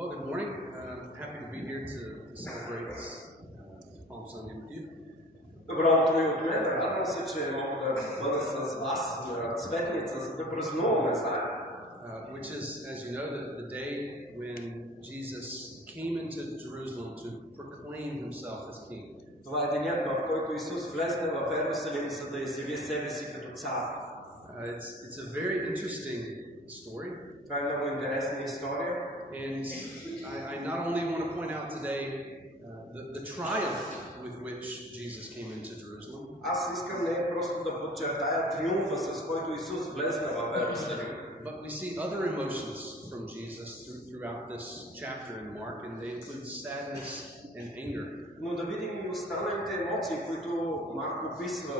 Well, good morning. Happy to be here to celebrate Palm Sunday with you. Добро утро и от мен. Радвам се, че мога да бъда с вас на Цветница, за да празнуваме заедно. Which is, as you know, the day when Jesus came into Jerusalem to proclaim himself as king. Това е денят, в който Исус влезне в Иерусалим, за да изяви себе си като цар. It's a very interesting story. Това е много интересна история. And I not only want to point out today the triumph with which Jesus came into Jerusalem. Аз искам не просто да подчертая триумфа, с който Исус влезна в Иерусалим. But we see other emotions from Jesus throughout this chapter in Mark, and they include sadness and anger. Но да видим и останалите емоции, които Марк описва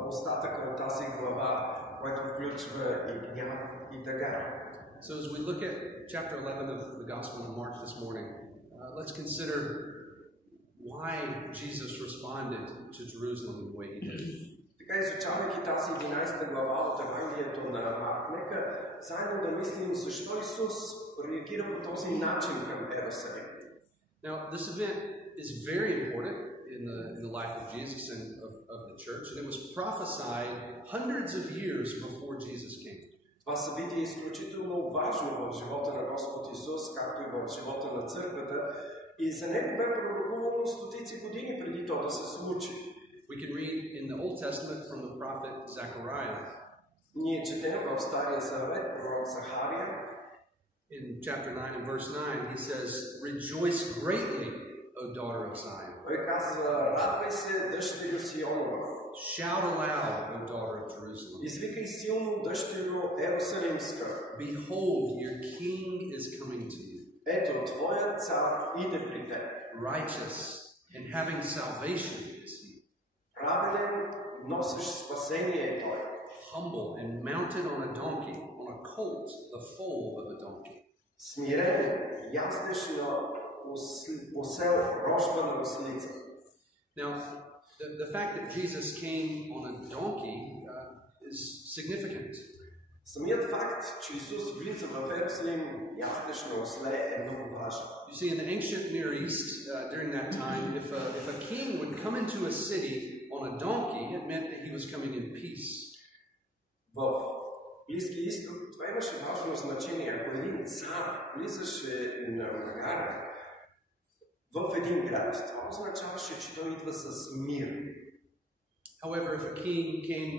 в остатъка от тази глава, което включва и гняв, и тъга. So as we look at chapter 11 of the Gospel of Mark this morning, let's consider why Jesus responded to Jerusalem the way he did. Така, изучавайки тази 11 глава от Евангелието на Марк, нека заедно да мислим защо Исус реагира по този начин към Иерусалим. Now, this event is very important in the life of Jesus and of the church, and it was prophesied hundreds of years before Jesus came. Това събитие е изключително важно в живота на Господ Исус, както и в живота на църквата, и за него бе пророкувано стотици години преди то да се случи. We can read in the Old Testament from the prophet Zechariah. Ние четем в Стария Завет пророк Захария. In chapter 9 and verse 9, he says, "Rejoice greatly, O daughter of Zion." Той казва: радвай се, дъщерю Сионова. Shout aloud, O daughter of Jerusalem. Извикай силно, дъщерю Иерусалимска. Behold, your king is coming to you. Ето, твоят цар иде при теб. Righteous and having salvation is he. Праведен, носещ спасение е той. Humble and mounted on a donkey, on a colt, the foal of a donkey. Смирен, яздеш на осел, рожба на ослица. Now, the fact that Jesus came on a donkey is significant. Самият факт, че Исус влиза в Иерусалим яздеш на осле, е много важен. You see, in the ancient Near East, during that time, if a king would come into a city on a donkey, it meant that he was coming in peace. В Близкия изток това имаше важно значение. Ако един цар влизаше на гара в един град, това означаваше, че той идва с мир. However, if a king came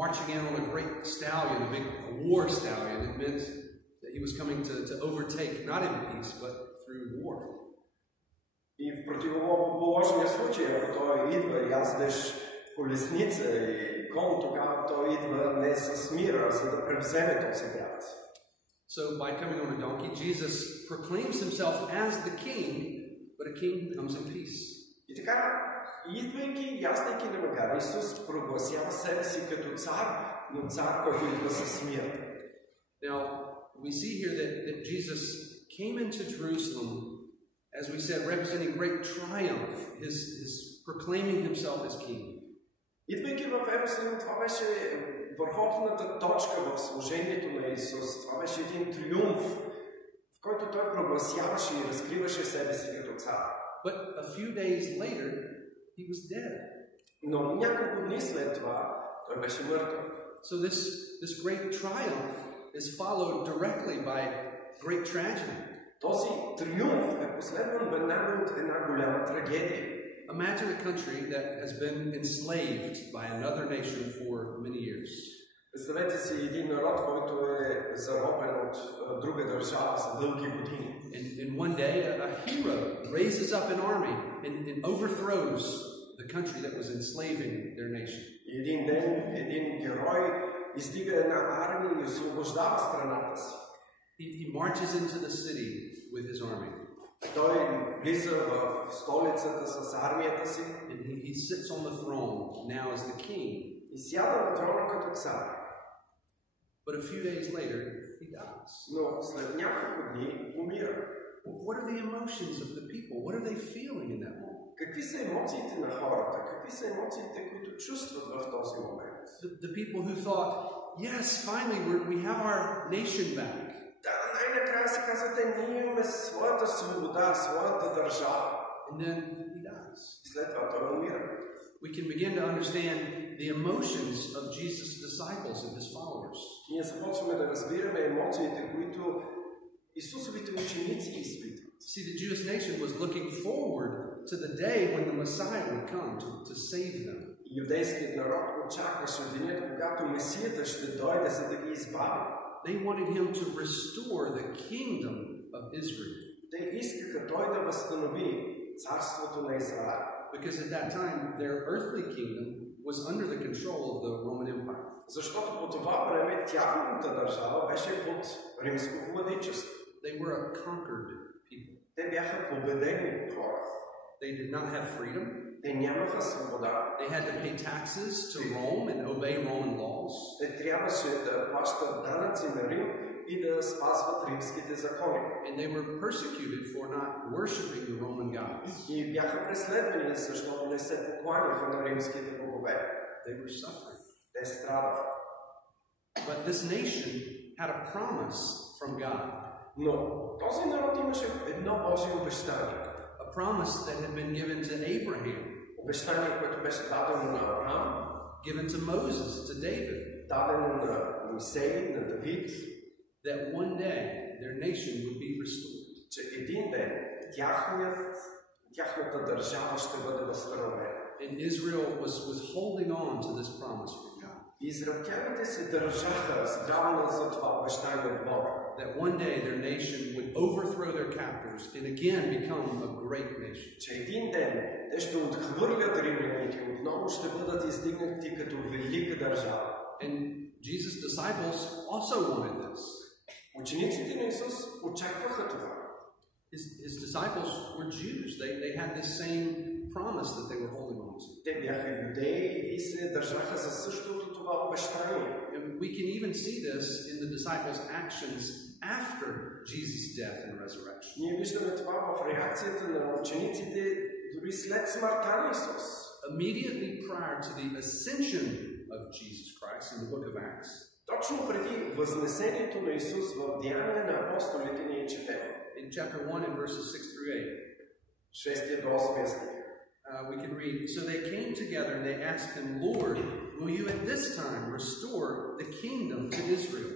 marching in on a great stallion, a big war stallion, it meant that he was coming to overtake, not in peace, but through war. И в противоположния случай, ако той идва яздеш колесница и кон, тогава той идва не с мира, за да превземе този град. So by coming on a donkey, Jesus proclaims himself as the king, but a king who comes in peace. И така, идвайки, яздайки на гара, Исус прогласява себе си като цар, но цар, който идва с мир. Now, we see here that Jesus came into Jerusalem, as we said, representing great triumph, his proclaiming himself as king. Идвайки в Иерусалим, това беше върховната точка в служението на Исус. Това беше един триумф, в който той прогласяваше и разкриваше себе си като цар. But a few days later, he was dead. Но няколко дни след това той беше мъртъв. So this great triumph is followed directly by great tragedy. Този триумф е последван веднага от една голяма трагедия. Imagine a country that has been enslaved by another nation for many years. Представете си един народ, който е заробен от друга държава за дълги години. And one day a hero raises up an army and overthrows the country that was enslaving their nation. Един ден един герой издига една армия и освобождава страната си. He marches into the city with his army. Той влиза в столицата с армията си. And he sits on the throne now as the king. И сяда на трона като цар. But a few days later, he dies. Но след няколко дни умира. What are the emotions of the people? What are they feeling in that moment? Какви са емоциите на хората? Какви са емоциите, които чувстват в този момент? The people who thought, yes, finally we have our nation back. Да, най-накрая се казва, ние имаме своята свобода, своята държава. And then he dies. И след това той умира. We can begin to understand the emotions of Jesus' disciples and his followers. Ние започваме да разбираме емоциите, които Исусовите ученици изпитват. See, the Jewish nation was looking forward to the day when the Messiah would come to save them. Юдейският народ очакваше денят, когато Месията ще дойде, за да ги избави. They wanted him to restore the kingdom of Israel. Те искаха той да възстанови царството на Израел. Because at that time, their earthly kingdom was under the control of the Roman Empire. Защото по това време тяхната държава беше под римско владичество. They were a conquered people. Те бяха победени хора. They did not have freedom. Те нямаха свобода. They had to pay taxes to Rome and obey Roman laws. Те трябваше да плащат данъци на Рим и да спазват римските закони. And they were persecuted for not worshiping the Roman gods. И бяха преследвани, защото не се покланяха на римските богове. They were suffering. Те страдаха. But this nation had a promise from God. Но този народ имаше едно Божие обещание. A promise that had been given to Abraham. Обещание, което беше дадено на Авраам. Given to Moses, to David. Дадено на Моисей, на Давид. That one day their nation would be restored. Че един ден тяхната държава ще бъде възстановена. And Israel was holding on to this promise from God. Израелтяните се държаха здраво за това обещание от Бога. That one day their nation would overthrow their captors and again become a great nation. Че един ден те ще отхвърлят римляните и отново ще бъдат издигнати като велика държава. And Jesus' disciples also wanted this. Учениците на Исус очакваха това. His disciples were Jews. They had this same promise that they were holding on to. Те бяха юдеи и се държаха за същото това обещание. And we can even see this in the disciples' actions after Jesus' death and resurrection. Ние виждаме това в реакцията на учениците дори след смъртта на Исус. Immediately prior to the ascension of Jesus Christ in the book of Acts. Точно преди възнесението на Исус в Деяния на апостолите ние четем. In chapter 1 and verses 6 through 8. 6 до 8 стих. We can read, so they came together and they asked him, Lord, will you at this time restore the kingdom to Israel?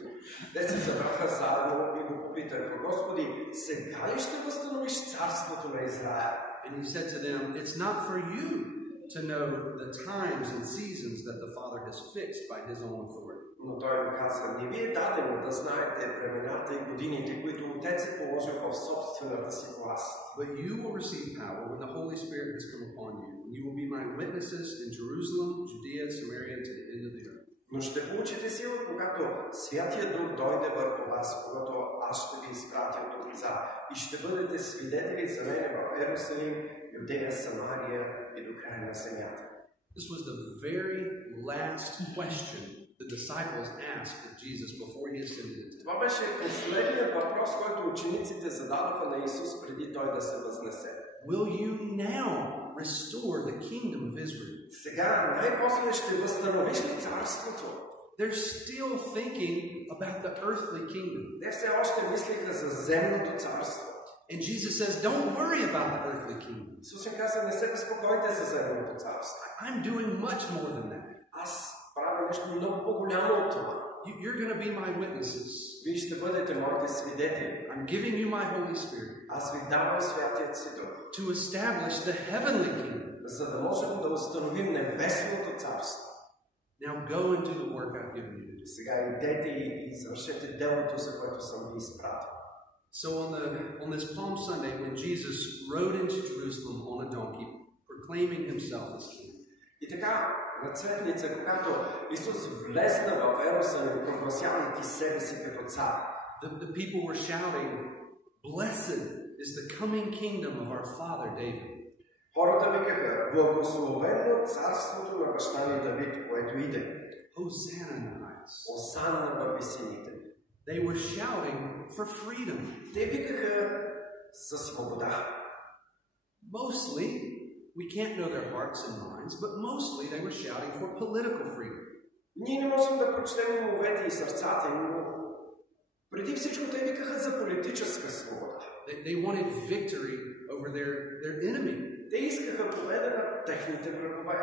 Те се събраха заедно и го попитаха, Господи, сега ли ще възстановиш царството на Израел? And he said to them, it's not for you to know the times and seasons that the Father has fixed by his own authority. Но той им каза, не ви е дадено да знаете времената и годините, които Отец е положил в собствената си власт. But you will receive power when the Holy Spirit has come upon you. You will be my witnesses in Jerusalem, Judea, Samaria, to the end of the earth. Но ще получите сила, когато Святия Дух дойде върху вас, когато аз ще ви изпратя от Отца, и ще бъдете свидетели за мене в Иерусалим, Юдея, Самария и до края на земята. This was the very last question the disciples asked of Jesus before he ascended. Това беше последният въпрос, който учениците зададоха на Исус преди той да се възнесе. Will you now restore the kingdom of Israel? Сега най-после ще възстановиш ли царството? They're still thinking about the earthly kingdom. Те все още мислиха за земното царство. And Jesus says, don't worry about the earthly kingdom. Исус им каза, не се безпокойте за земното царство. I'm doing much more than that. Аз правя нещо много по-голямо от това. You're going to be my witnesses. Вие ще бъдете моите свидетели. I'm giving you my Holy Spirit. Аз ви давам Святият си Дух. To establish the heavenly kingdom. За да можем да установим небесното царство. Now go and do the work I've given you to do. Сега идете и извършете делото, за което съм ви изпратил. So on this Palm Sunday, when Jesus rode into Jerusalem on a donkey, proclaiming himself as king. И така, на Цветница, когато Исус влезна в Иерусалим, прогласявайки себе си като цар, the people were shouting, "Blessed is the coming kingdom of our father David." Хората викаха, благословено царството на баща ни Давид, което иде. Hosanna in the highest. Осанна във висините. They were shouting for freedom. Те викаха за свобода. Mostly, we can't know their hearts and minds, but mostly they were shouting for political freedom. Ние не можем да прочетем умовете и сърцата им, но Преди всичко те викаха за политическа свобода. They wanted victory over their enemy. Те искаха победа над техните врагове.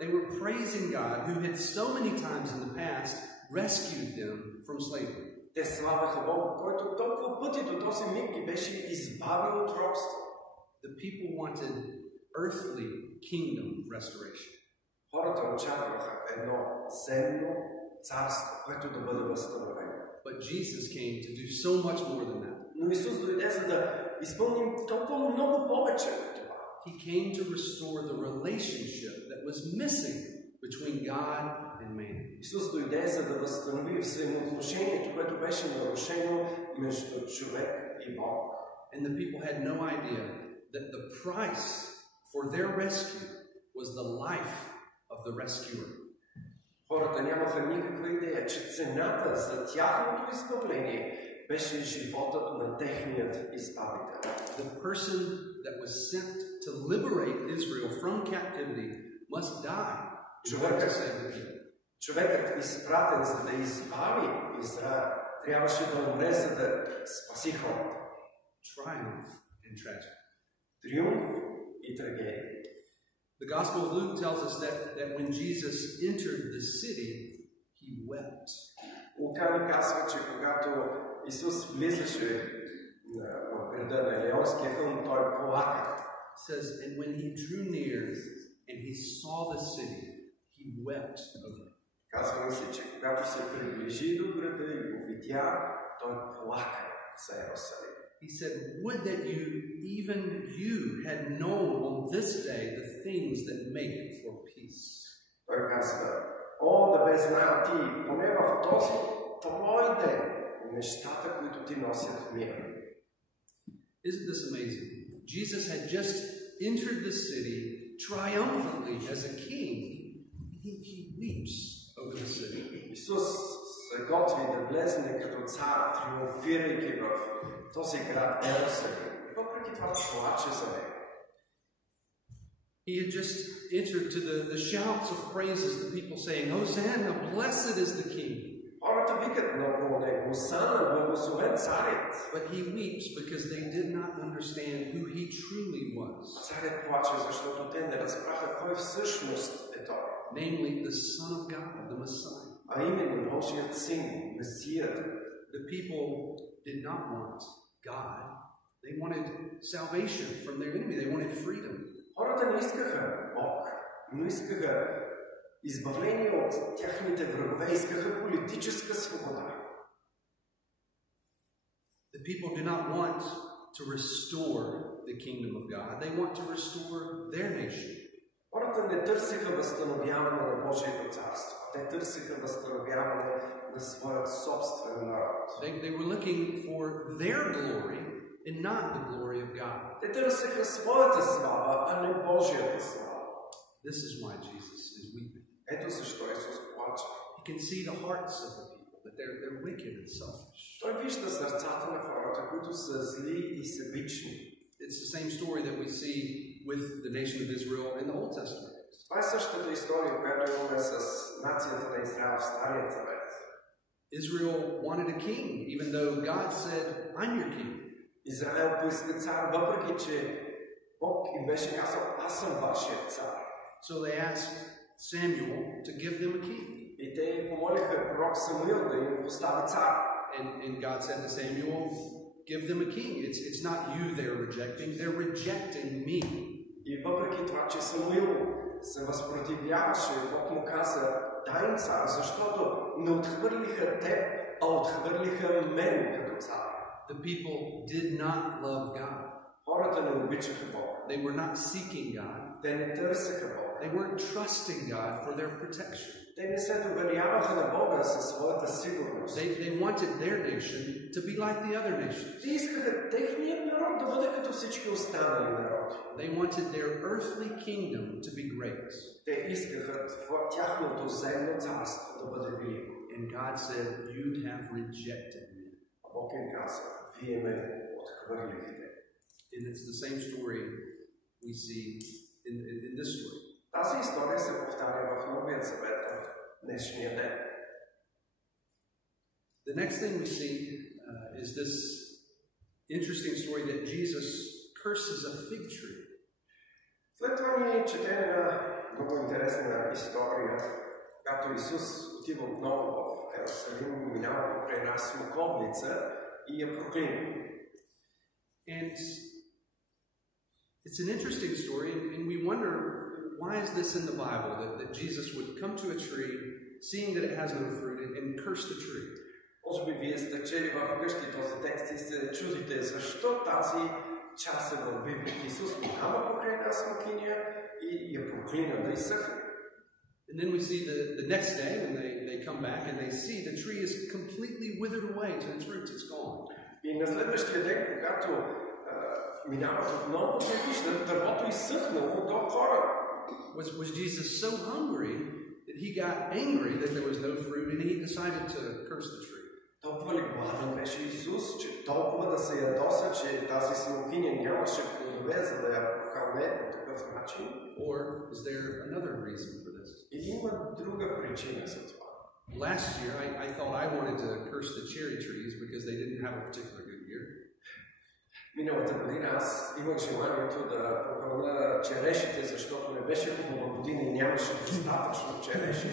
They were praising God, who had so many times in the past rescued them from slavery. Те славяха Бога, който толкова пъти до този миг ги беше избавил от робство. The people wanted earthly kingdom restoration. Хората очакваха едно земно царство, което да бъде възстановено. But Jesus came to do so much more than that. Но Исус дойде, за да изпълним толкова много повече от това. He came to restore the relationship that was missing between God and man. Исус дойде, за да възстанови взаимоотношението, което беше нарушено между човек и Бог. And the people had no idea that the price for their rescue was the life of the rescuer. Хората нямаха никаква идея, че цената за тяхното избавление беше животът на техният избавител. The person that was sent to liberate Israel from captivity must die. Човекът изпратен за да избави Израел трябваше да умре, за да спаси хората. Triumph and tragedy. Триумф и трагедия. The Gospel of Luke tells us that when Jesus entered the city, he wept. Лука ни казва, че когато Исус влизаше в града на Елеонския хълм, той плака. It says, and when he drew near and he saw the city, he wept over it. Казва се, че когато се приближи до града и го видя, той плака за Иерусалим. He said, would that even you had known on this day the things that make for peace. Той казва, да бе знаел ти, поне в този твой ден, нещата, които ти носят мир. Isn't this amazing? Jesus had just entered the city triumphantly as a king. He weeps over the city. Исус се готви да влезне като цар, триумфирайки в този град Иерусалим. Въпреки това плаче за него. He had just entered to the shouts of praises, the people saying, Hosanna, blessed is the King. Хората викат наоколо него, Хосана, благословен царят. But he weeps because they did not understand who he truly was. Царят плаче, защото те не разбраха кой всъщност е той. Namely, the Son of God, the Messiah. А именно Божият син, Месията. The people did not want God. They wanted salvation from their enemy. They wanted freedom. Хората не искаха Бог, но искаха избавление от тяхните врагове, искаха политическа свобода. The people do not want to restore the kingdom of God. They want to restore their nation. Хората не търсиха възстановяване на Божието царство. Те търсиха възстановяване на своят собствен народ. They were looking for their glory and not the glory of God. Те търсиха своята слава, а не Божията слава. This is why Jesus is weeping. Ето защо Исус плаче. He can see the hearts of the people, that they're wicked and selfish. Той вижда сърцата на хората, които са зли и себични. It's the same story that we see with the nation of Israel in the Old Testament. Това е същата история, която имаме с нацията на Израел в Стария Завет. Israel wanted a king, even though God said, I'm your king. Израел поиска цар, въпреки че Бог им беше казал, аз съм вашия цар. So they asked Samuel to give them a king. И те помолиха пророк Самуил да им постави цар. And God said to Samuel, give them a king. It's not you they're rejecting me. И въпреки това, че Самуил се възпротивляваше, Бог му каза, дай им цар, защото не отхвърлиха теб, а отхвърлиха мен като цар. The people did not love God. Хората не обичаха Бога. They were not seeking God. Те не търсеха Бога. They weren't trusting God for their protection. Те не се доверяваха на Бога със своята сигурност. They wanted their nation to be like the other nations. Те искаха техният народ да бъде като всички останали народи. They wanted their earthly kingdom to be great. Те искаха тяхното земно царство да бъде велико. And God said, you have rejected me. Бог им каза, вие ме отхвърлихте. And it's the same story we see in this story. Тази история се повтаря в Новия Завет в днешния ден. The next thing we see is this interesting story that Jesus curses a fig tree. След това ние четем една много интересна история, когато Исус отива отново в Иерусалим, минава покрай една смоковница и я проклина. And it's an interesting story, and we wonder, why is this in the Bible, that Jesus would come to a tree, seeing that it has no fruit, and curse the tree? Може би вие сте чели в къщи този текст и се чудите защо тази част е в Библията. Исус минава покрай една смокиня и я проклина да изсъхне. And then we see the next day when they come back and they see the tree is completely withered away to its roots, it's gone. И на следващия ден, когато минават отново, те виждат дървото изсъхнало до корена. Was Jesus so hungry that he got angry that there was no fruit and he decided to curse the tree? Толкова ли гладен беше Исус, че толкова да се ядоса, че тази смокиня нямаше плодове, за да я прокълне по такъв начин? Or is there another reason for this? Или има друга причина за това? Last year, I thought I wanted to curse the cherry trees because they didn't have a particular good year. Миналата година аз имах желанието да прокълна черешите, защото не беше хубава година и нямаше достатъчно череши.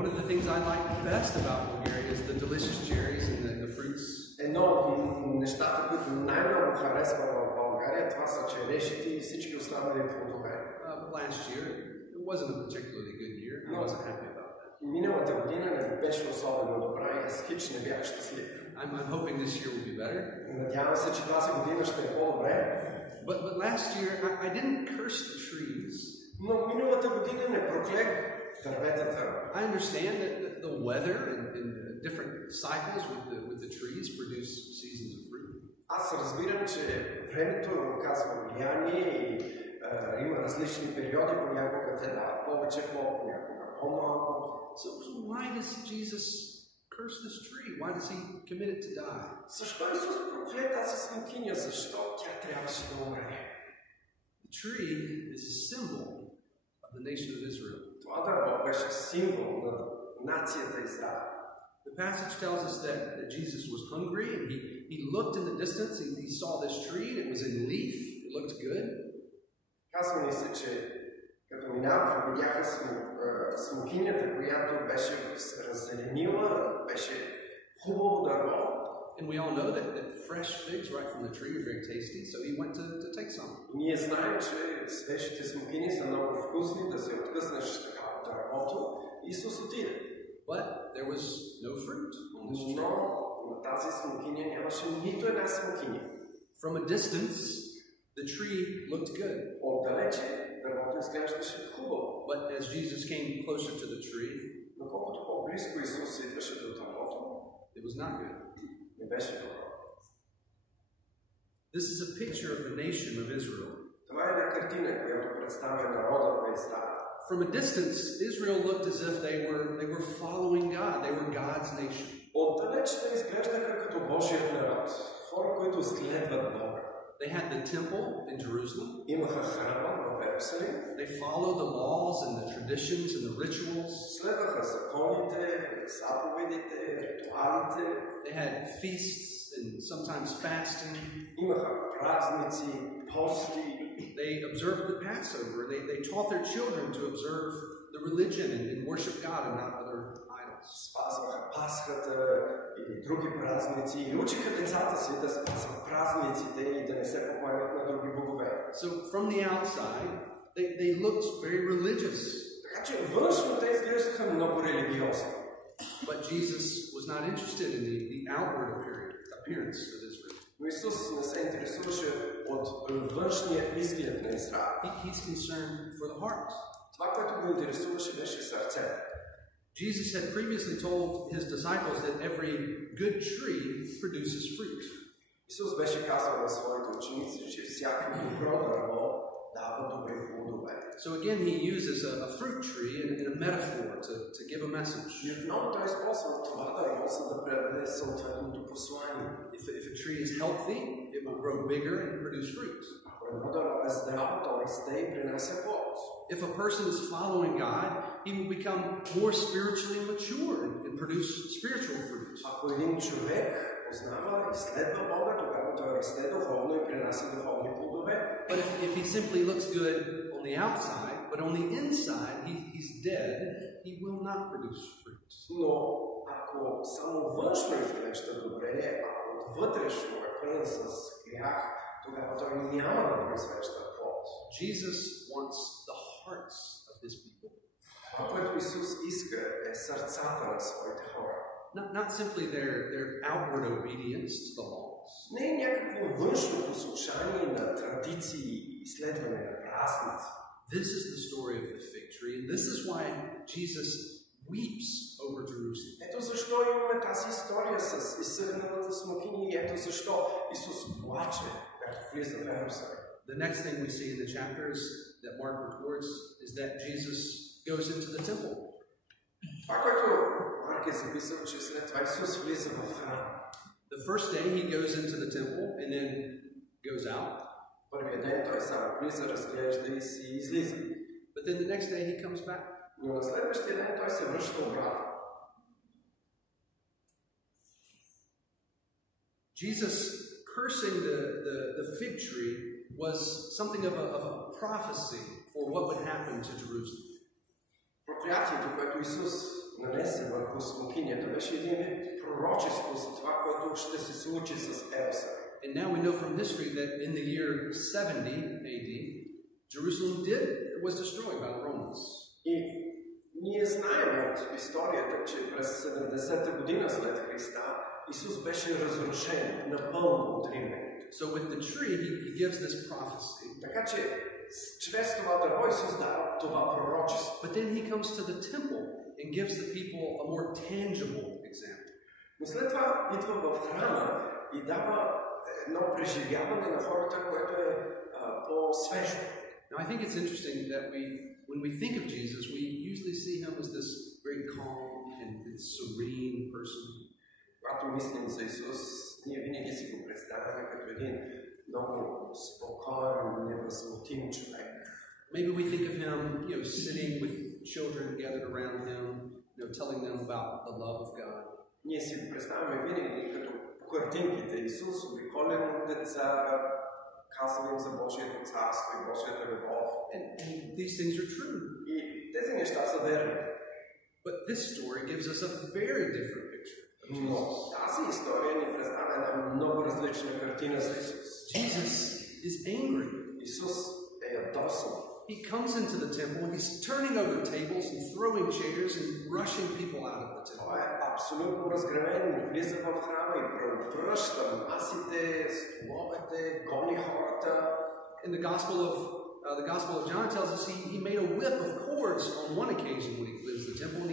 One of the things I like best about Bulgaria is the delicious cherries and the fruits. Едно от нещата, които най-много харесвам в България, това са черешите и всички останали плодове. Last year, it wasn't a particularly good year. I wasn't happy about that. Миналата година не беше особено добра и аз хич не бях щастлив. I'm hoping this year will be better. Надявам се, че тази година ще е по-добре. But last year, I didn't curse the trees. Но миналата година не проклех дърветата. I understand that the weather and different cycles with the trees produce seasons of fruit. Аз разбирам, че времето оказва влияние и има различни периоди, понякога те дават повече плод, понякога по-малко. So why does Jesus curse this tree? Why does he commit it to die? Защо Исус прокле тази смокиня? Защо тя трябваше да умре? The tree is a symbol of the nation of Israel. Това дърво беше символ на нацията Израел. The passage tells us that Jesus was hungry and he looked in the distance and he saw this tree. It was in leaf. It looked good. Казва ни се, че като минаваха, видяха смокинята, която беше раззеленила, беше хубаво дърво. And we all know that fresh figs right from the tree are very tasty, so he went to take some. Ние знаем, че свежите смокини са много вкусни, да се откъснеш така от дървото. Исус отиде. But there was no fruit on this tree. Но на тази смокиня нямаше нито една смокиня. From a distance, the tree looked good. Отдалече дървото изглеждаше хубаво. But as Jesus came closer to the tree, но колкото по-близко Исус идваше до дървото, it was not good. Не беше добро. This is a picture of the nation of Israel. Това е една картина, която представя народът на Израел. From a distance, Israel looked as if they were following God. They were God's nation. Отдалеч те изглеждаха като Божият народ, хора, които следват Бога. They had the temple in Jerusalem. Имаха храма в Иерусалим. They followed the laws and the traditions and the rituals. Следваха законите, заповедите, ритуалите. They had feasts and sometimes fasting. Имаха празници, пости. They observed the Passover. They taught their children to observe the religion and worship God and not other idols. Спазваха Пасхата и други празници и учиха децата си да спазват празниците и да не се покланят на други богове. So from the outside, they looked very religious. Така че външно те изглеждаха много религиозни. But Jesus was not interested in the outward appearance of Israel. Но Исус не се интересуваше от външния изглед на Израел. He's concerned for the heart. Това, което го интересуваше, беше сърцето. Jesus had previously told his disciples that every good tree produces fruit. Исус беше казал на своите ученици, че всяко добро дърво дава добри плодове. So again, he uses a fruit tree in a metaphor to give a message. И отново той използва това дърво, за да предаде съответното послание. If a tree is healthy, it will grow bigger and produce fruit. Ако едно дърво е здраво, то расте и принася плод. If a person is following God, he will become more spiritually mature and produce spiritual fruit. Ако един човек познава и следва Бога, тогава той расте духовно и принася духовни плодове. But if he simply looks good on the outside, but on the inside he's dead, he will not produce fruit. Но ако само външно изглежда добре, а отвътрешно е пълен с грях, тогава той няма да произвежда плод. Jesus wants the hearts of his people. Това, което Исус иска, е сърцата на своите хора. Not simply their outward obedience to the laws. Не е някакво външно послушание на традиции и изследване на празници. This is the story of the fig tree, and this is why Jesus weeps over Jerusalem. Ето защо имаме тази история с изсъхналата смокиня и ето защо Исус плаче, когато влиза в Иерусалим. The next thing we see in the chapters that Mark records is that Jesus goes into the temple. Това, което Марк е записал, че след това Исус влиза в храм. The first day he goes into the temple and then goes out. Първият ден той само влиза, разглежда и си излиза. But then the next day he comes back. Но на следващия ден той се връща обратно. Jesus cursing the fig tree was something of a prophecy for what would happen to Jerusalem. Проклятието, което Исус нанесе върху смокинята, беше един вид пророчество за това, което ще се случи с Иерусалим. And now we know from history that in the year 70 AD, Jerusalem was destroyed by the Romans. И ние знаем от историята, че през 70-та година след Христа Исус беше разрушен напълно от римляните. So with the tree, he gives this prophecy. Така че чрез това дърво Исус дава това пророчество. But then he comes to the temple and gives the people a more tangible example. Но след това идва в храма и дава едно преживяване на хората, което е по-свежо. Now I think it's interesting that when we think of Jesus, we usually see him as this very calm and serene person. Когато мислим за Исус, ние винаги си го представяме като един много спокоен, невъзмутим човек. Maybe we think of him, sitting with children gathered around him, telling them about the love of God. Ние си го представяме винаги като по картинките Исус, обиколен от деца, казва им за Божието царство и Божията любов. And these things are true. И тези неща са верни. But this story gives us a very different picture. Но тази история ни представя една много различна картина за Исус. Jesus is angry. Исус е ядосан. He comes into the temple and he's turning over tables and throwing chairs and rushing people out of the temple. Той е абсолютно разгневен, влиза в храма и преобръща масите, столовете, гони хората. In the Gospel of John tells us he made a whip of cords on one occasion when he leaves the temple, and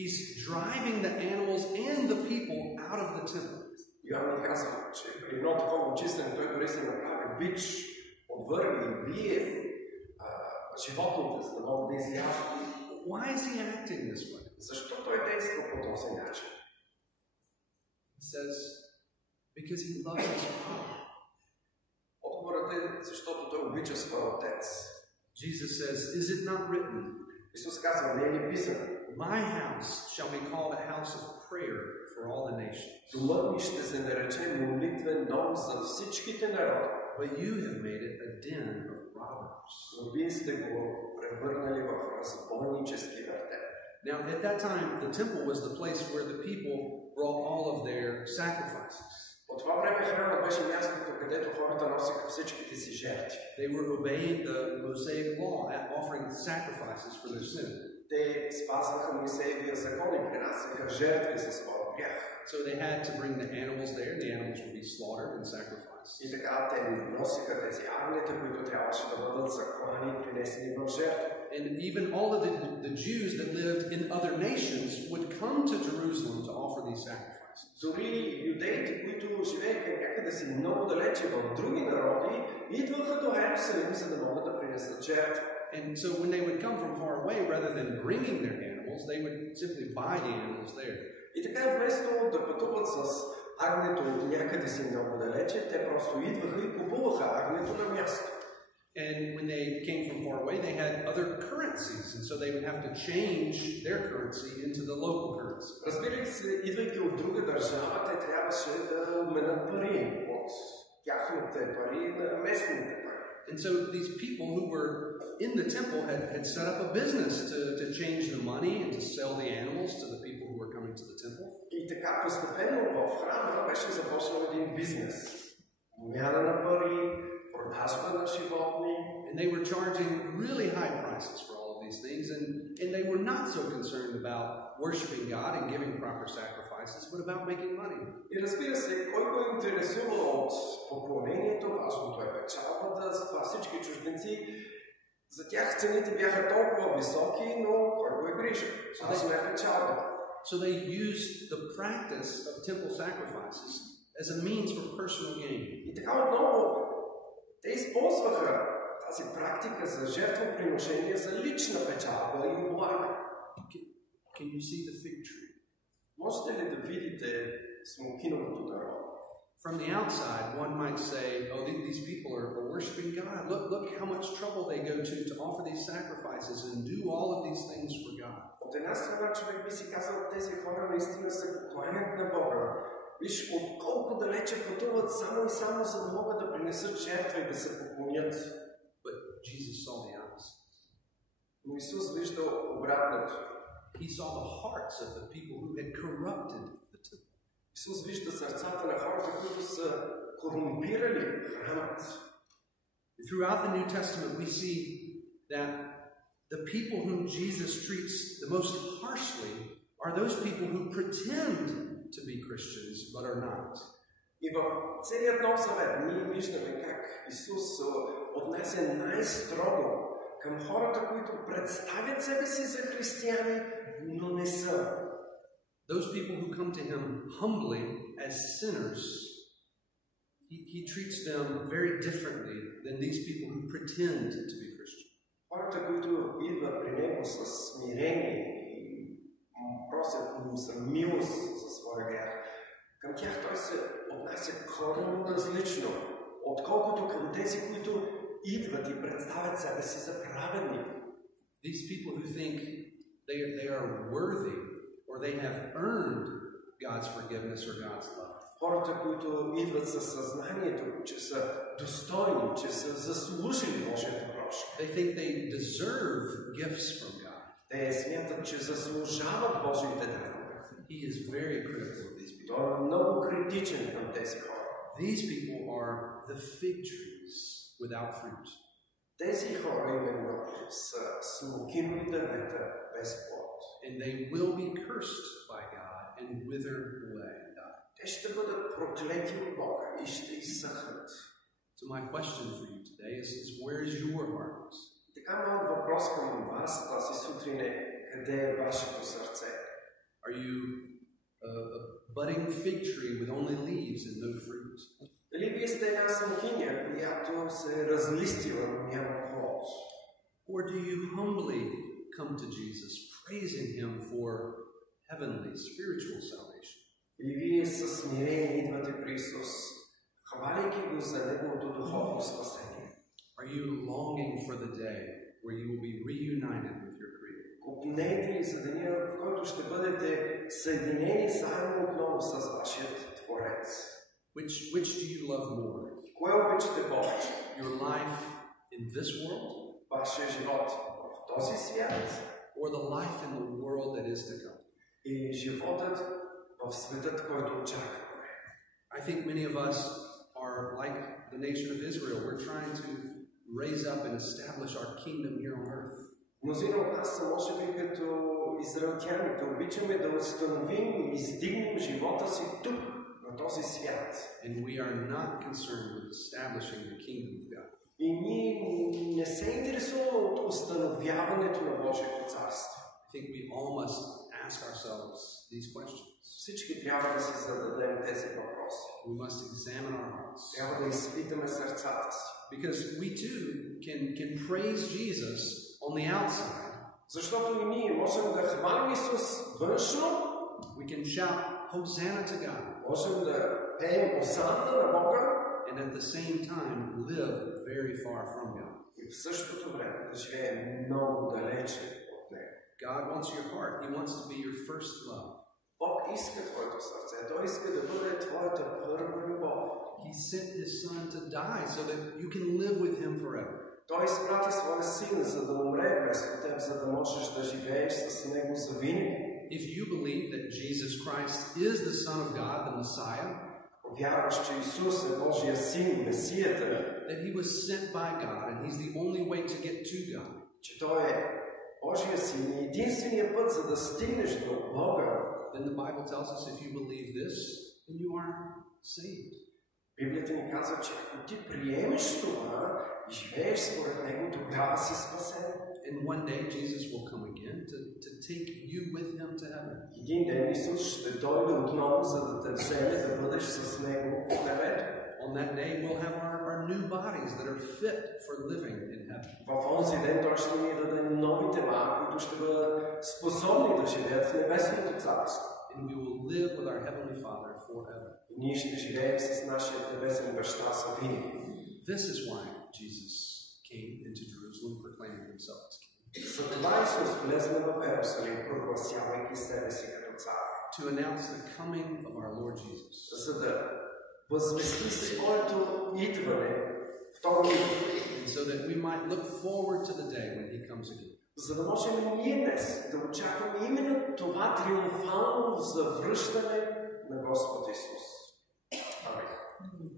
he's driving the animals and the people out of the temple. Йоан ни казва, че при едно такова очистване той дори се направи бич, отвърви и бие животните, за да могат да излязат. Why is he acting this way? Защо той действа по този начин? He says, because he loves his Father. Отговорът е, защото той обича своя отец. Jesus says, is it not written? Исус казва, не е ли писано? My house shall be called a house of prayer for all the nations. Домът ми ще се нарече молитвен дом за всичките народи. But you have made it a den of robbers. Но вие сте го превърнали в разбойнически въртеп. Now, at that time, the temple was the place where the people brought all of their sacrifices. По това време храмът беше мястото, където хората носиха всичките си жертви. They were obeying the Mosaic law and offering sacrifices for their sin. Те спазваха Моисеевия закон и принасяха жертви за своя грях. So they had to bring the animals there, and the animals would be slaughtered and sacrificed. И така те носиха тези агнета, които трябваше да бъдат заклани и принесени в жертва. And even all of the Jews that lived in other nations would come to Jerusalem to offer these sacrifices. Дори юдеите, които живееха някъде си много далече в други народи, идваха до Иерусалим, за да могат да принесат жертва. And so when they would come from far away, rather than bringing their animals, they would simply buy the animals there. И така вместо да пътуват с агнето от някъде си много далече, те просто идваха и купуваха агнето на място. And when they came from far away, they had other currencies, and so they would have to change their currency into the local currency. Разбирайки се, идвайки от друга държава, те трябваше да тяхните пари на местните пари. And so these people who were in the temple had set up a business to change the money and to sell the animals to the people who were coming to the temple. И така постепенно в храма беше започнал един бизнес. Умяна на пари, продажба на животни. And they were charging really high prices for all of these things, and they were not so concerned about worshiping God and giving proper sacrifices, but about making money. И разбира се, кой го интересува от поклонението, важното е печалбата, затова всички чужденци, за тях цените бяха толкова високи, но кой го е грижа? Важна е печалбата. So they used the practice of temple sacrifices as a means for personal gain. И така отново, те използваха тази практика за жертвоприношение за лична печалба и облага. Can you see the fig tree? Можете ли да видите смокиновото дърво? From the outside, one might say, oh, these people are worshiping God. Look how much trouble they go to offer these sacrifices and do all of these things for God. От една страна човек би си казал, тези хора наистина се покланят на Бога. Виж, от колко далече пътуват само и само, за да могат да принесат жертва и да се поклонят. But Jesus saw the opposite. Но Исус виждал обратното. He saw the hearts of the people who had corrupted the temple. Исус вижда сърцата на хората, които са корумпирали храмът. Throughout the New Testament, we see that the people whom Jesus treats the most harshly are those people who pretend to be Christians but are not. И в целият Нов Завет ние виждаме как Исус отнесе най-строго към хората, които представят себе си за християни, но не са. Those people who come to him humbly as sinners, he treats them very differently than these people who pretend to be Christian. Хората, които идват при него с смирение и просят му за милост за своя грях, към тях той се отнася коренно различно, отколкото към тези, които идват и представят себе си за праведни. These people who think they are worthy or they have earned God's forgiveness or God's love. Хората, които идват със съзнанието, че са достойни, че са заслужили Божията прошка. They think they deserve gifts from God. Те смятат, че заслужават Божиите дарове. He is very critical of these people. Той е много критичен към тези хора. These people are the fig trees without fruit. Тези хора именно са смокинови дървета без плод. And they will be cursed by God and wither away and die. Те ще бъдат проклети от Бога и ще изсъхнат. So my question for you today is where is your heart? Така моят въпрос към вас тази сутрин е, къде е вашето сърце? Are you a budding fig tree with only leaves and no fruit? Дали вие сте една смокиня, която се е разлистила, но няма плод? Or do you humbly come to Jesus, praising him for heavenly, spiritual salvation? Или вие със смирение идвате при Исус, хваляйки го за неговото духовно спасение? Are you longing for the day where you will be reunited with your Creator? Копнете ли за деня, в който ще бъдете съединени заедно отново с вашият Творец? Which do you love more? Кое обичате повече? Your life in this world? Вашия живот в този свят? Or the life in the world that is to come? Или животът в светът, който очакваме? I think many of us are like the nation of Israel. We're trying to raise up and establish our kingdom here on earth. Мнозина от нас са, може би, като израелтяните. Обичаме да установим и издигнем живота си тук, на този свят. And we are not concerned with establishing the kingdom of God. И ние не се интересуваме от установяването на Божието царство. I think we all must ask ourselves these questions. Всички трябва да си зададем тези въпроси. We must examine our hearts. Трябва да изпитаме сърцата си. Because we too can praise Jesus on the outside. Защото и ние можем да хвалим Исус външно. We can shout Hosanna to God. Можем да пеем Осанна на Бога. And at the same time live very far from God. И в същото време да живеем много далече от Него. God wants your heart. He wants to be your first love. Бог иска твоето сърце. Той иска да бъде твоята първа любов. He sent His Son die so that you can live with him forever. Той изпрати своя син, за да умре вместо теб, за да можеш да живееш с него завинаги. If you believe that Jesus Christ is the Son of God, the Messiah, вярваш, че Исус е Божия син, Месията, that he was sent by God and he's the only way to get to God, че той е Божия син и единственият път, за да стигнеш до Бога, then the Bible tells us if you believe this, then you are saved. Библията ни казва, че ако ти приемеш това и живееш според него, тогава си спасен. And one day Jesus will come again to take you with him to heaven. Един ден Исус ще дойде отново, за да те вземе, да бъдеш с него в небето. On that day we'll have our new bodies that are fit for living in heaven. В онзи ден той ще ни даде нови тела, които ще бъдат способни да живеят в небесното царство. And we will live with our heavenly Father forever. И ние ще живеем с нашия небесен баща завинаги. This is why Jesus came into Jerusalem proclaiming himself as king. Затова Исус влезе в Иерусалим, прогласявайки себе си като цар. To announce the coming of our Lord Jesus. За да възвести своето идване, второ идване. And so that we might look forward to the day when he comes again. За да можем ние днес да очакваме именно това триумфално завръщане на Господ Исус. Амин.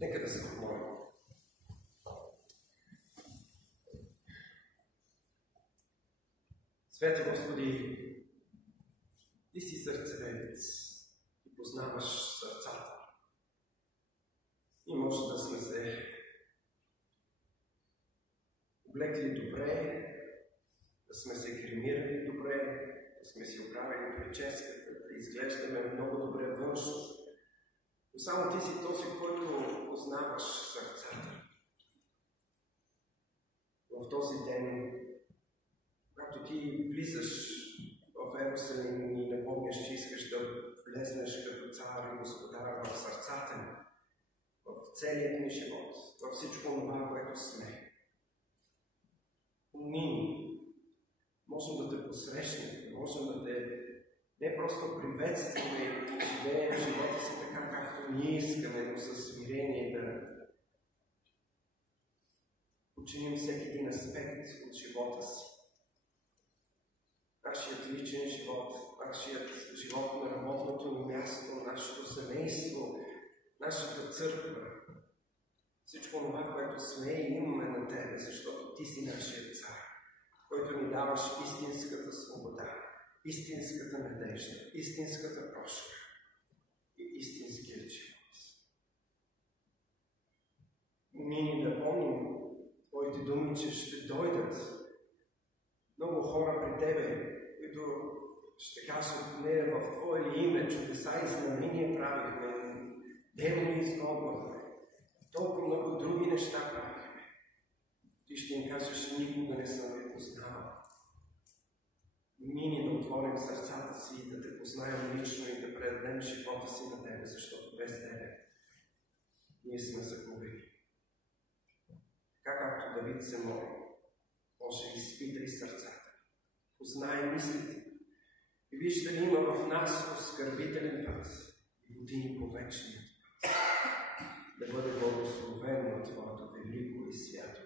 Нека да се помолим. Свети Господи, Ти си сърцеведец и познаваш сърцата. И може да сме се облекли добре, да сме се гримирали добре, да сме си оправили прическата, да изглеждаме много добре външно. Но само Ти си този, който познаваш сърцата. В този ден, когато Ти влизаш в Иерусалим и напомняш, че искаш да влезнеш като цар и господар в сърцата ни, в целият ни живот, във всичко това, което сме. Ние можем да те посрещнем, можем да те не просто приветстваме и живеем живота си така, както ние искаме, но със смирение да учиним всеки един аспект от живота си. Нашият личен живот, нашият живот на работното ни място, нашето семейство, нашата църква, всичко това, което сме и имаме на Тебе, защото Ти си нашият цар, който ни даваш истинската свобода, истинската надежда, истинската прошка и истинският живот. Ние ни напомним Твоите думи, че ще дойдат много хора при Тебе, които ще кажат, не в Твое ли име чудеса и знамения правихме, демони изгонвахме, толкова много други неща правихме. Ти ще им кажеш, никога не съм те познавал. Ние да отворим сърцата си, да Те познаем лично и да предадем живота си на Тебе, защото без Тебе ние сме загубени. Така както Давид се моли, Боже, изпитай сърцата, познай мислите и виж дали има в нас оскърбителен път и години по вечния. Да бъде благословено на Твоето велико и свято